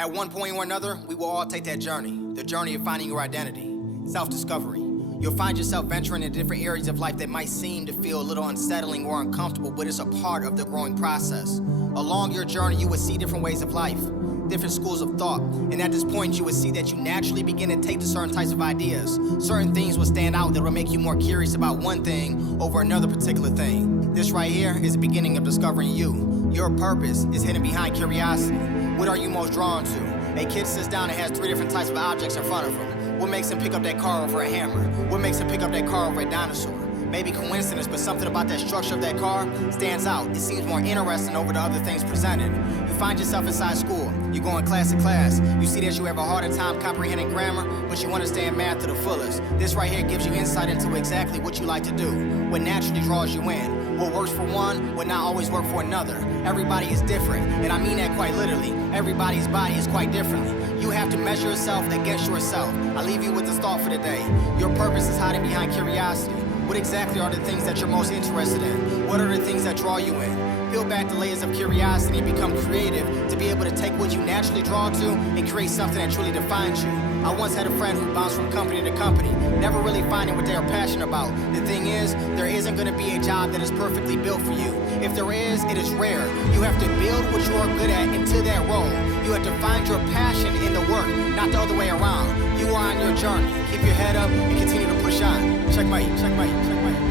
At one point or another, we will all take that journey, the journey of finding your identity, self-discovery. You'll find yourself venturing into different areas of life that might seem to feel a little unsettling or uncomfortable, but it's a part of the growing process. Along your journey, you will see different ways of life, different schools of thought, and at this point, you will see that you naturally begin to take to certain types of ideas. Certain things will stand out that will make you more curious about one thing over another particular thing. This right here is the beginning of discovering you. Your purpose is hidden behind curiosity. What are you most drawn to? A kid sits down and has 3 different types of objects in front of him. What makes him pick up that car over a hammer? What makes him pick up that car over a dinosaur? Maybe coincidence, but something about that structure of that car stands out. It seems more interesting over the other things presented. You find yourself inside school. You go in class to class. You see that you have a harder time comprehending grammar, but you understand math to the fullest. This right here gives you insight into exactly what you like to do, what naturally draws you in. What works for one will not always work for another. Everybody is different, and I mean that quite literally. Everybody's body is quite differently. You have to measure yourself against yourself. I leave you with this thought for the day. Your purpose is hiding behind curiosity. What exactly are the things that you're most interested in? What are the things that draw you in? Peel back the layers of curiosity and become creative to be able to take what you naturally draw to and create something that truly defines you. I once had a friend who bounced from company to company, never really finding what they are passionate about. The thing is, there isn't going to be a job that is perfectly built for you. If there is, it is rare. You have to build what you are good at into that role. You have to find your passion in the work, not the other way around. You are on your journey. Keep your head up and continue to push on. Checkmate, checkmate, checkmate.